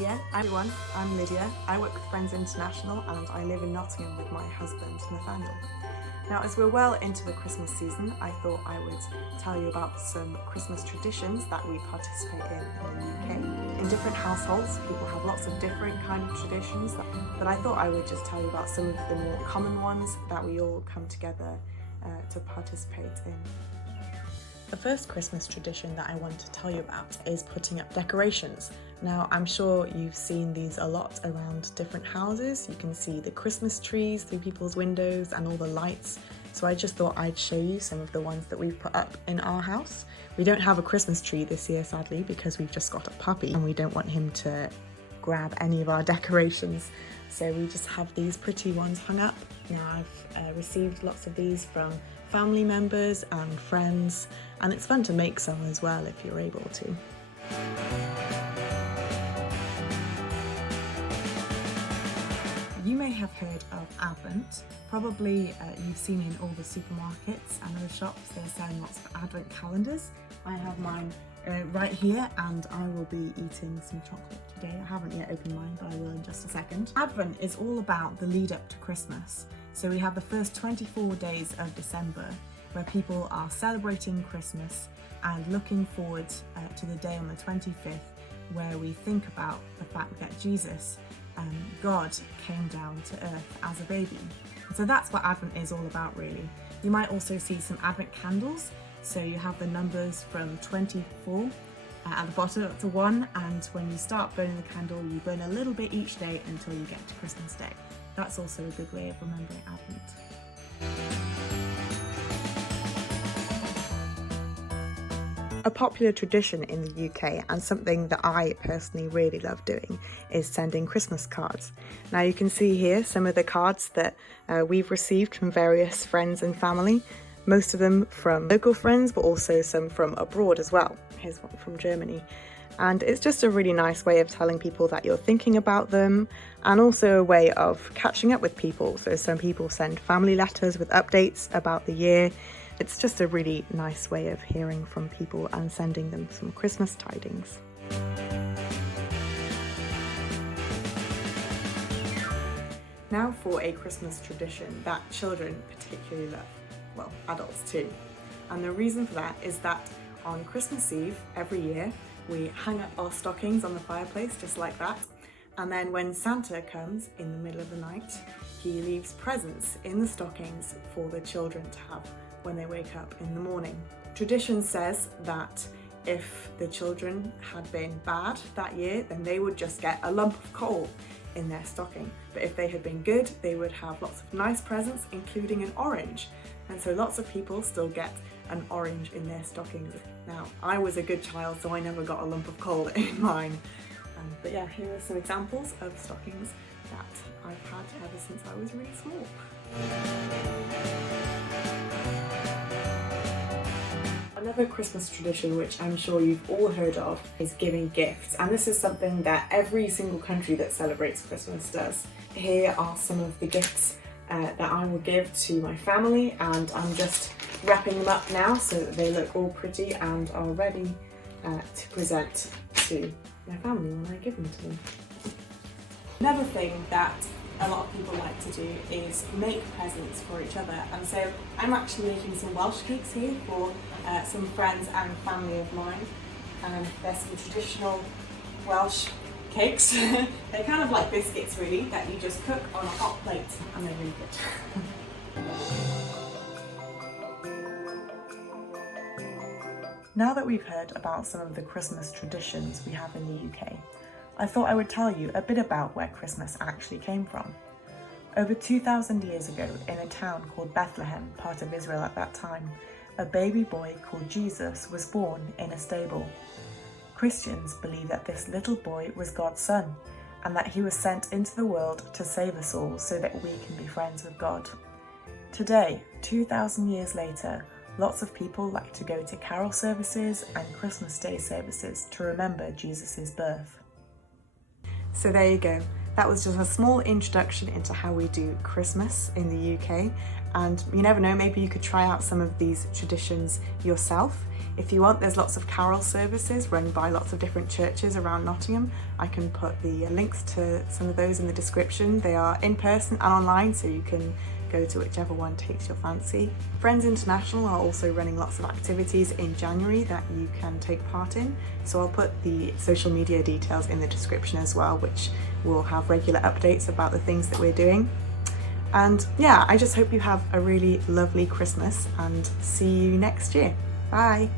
Hi everyone, I'm Lydia. I work with Friends International and I live in Nottingham with my husband Nathaniel. Now, as we're well into the Christmas season, I thought I would tell you about some Christmas traditions that we participate in the UK. In different households, people have lots of different kind of traditions, but I thought I would just tell you about some of the more common ones that we all come together to participate in. The first Christmas tradition that I want to tell you about is putting up decorations. Now, I'm sure you've seen these a lot around different houses. You can see the Christmas trees through people's windows and all the lights. So I just thought I'd show you some of the ones that we've put up in our house. We don't have a Christmas tree this year, sadly, because we've just got a puppy and we don't want him to grab any of our decorations. So we just have these pretty ones hung up. Now, I've received lots of these from family members and friends, and it's fun to make some as well if you're able to. You may have heard of Advent. Probably you've seen in all the supermarkets and other shops they're selling lots of Advent calendars. I have mine right here and I will be eating some chocolate today. I haven't yet opened mine, but I will in just a second. Advent is all about the lead up to Christmas. So we have the first 24 days of December where people are celebrating Christmas and looking forward to the day on the 25th where we think about the fact that Jesus, God, came down to earth as a baby. And so that's what Advent is all about, really. You might also see some Advent candles. So you have the numbers from 24 at the bottom up to 1, and when you start burning the candle, you burn a little bit each day until you get to Christmas Day. That's also a good way of remembering Advent. A popular tradition in the UK, and something that I personally really love doing, is sending Christmas cards. Now you can see here some of the cards that we've received from various friends and family, most of them from local friends, but also some from abroad as well. Here's one from Germany. And it's just a really nice way of telling people that you're thinking about them, and also a way of catching up with people. So some people send family letters with updates about the year. It's just a really nice way of hearing from people and sending them some Christmas tidings. Now for a Christmas tradition that children particularly love. Well, adults too. And the reason for that is that on Christmas Eve every year, we hang up our stockings on the fireplace just like that. And then when Santa comes in the middle of the night, he leaves presents in the stockings for the children to have when they wake up in the morning. Tradition says that if the children had been bad that year, then they would just get a lump of coal in their stocking. But if they had been good, they would have lots of nice presents, including an orange. And so lots of people still get an orange in their stockings. Now, I was a good child, so I never got a lump of coal in mine. But yeah, here are some examples of stockings that I've had ever since I was really small. Another Christmas tradition which I'm sure you've all heard of is giving gifts, and this is something that every single country that celebrates Christmas does. Here are some of the gifts that I will give to my family, and I'm just wrapping them up now so that they look all pretty and are ready to present to my family when I give them to them. Another thing that a lot of people like to do is make presents for each other, and so I'm actually making some Welsh cakes here for some friends and family of mine. There's some traditional Welsh cakes. They're kind of like biscuits really, that you just cook on a hot plate, and they're really good. Now that we've heard about some of the Christmas traditions we have in the UK, I thought I would tell you a bit about where Christmas actually came from. Over 2,000 years ago, in a town called Bethlehem, part of Israel at that time, a baby boy called Jesus was born in a stable. Christians believe that this little boy was God's son, and that he was sent into the world to save us all so that we can be friends with God. Today, 2,000 years later, lots of people like to go to carol services and Christmas Day services to remember Jesus' birth. So there you go. That was just a small introduction into how we do Christmas in the UK, and you never know, maybe you could try out some of these traditions yourself. If you want, there's lots of carol services run by lots of different churches around Nottingham. I can put the links to some of those in the description. They are in person and online, so you can go to whichever one takes your fancy. Friends International are also running lots of activities in January that you can take part in, so I'll put the social media details in the description as well, which will have regular updates about the things that we're doing. And yeah, I just hope you have a really lovely Christmas and see you next year. Bye!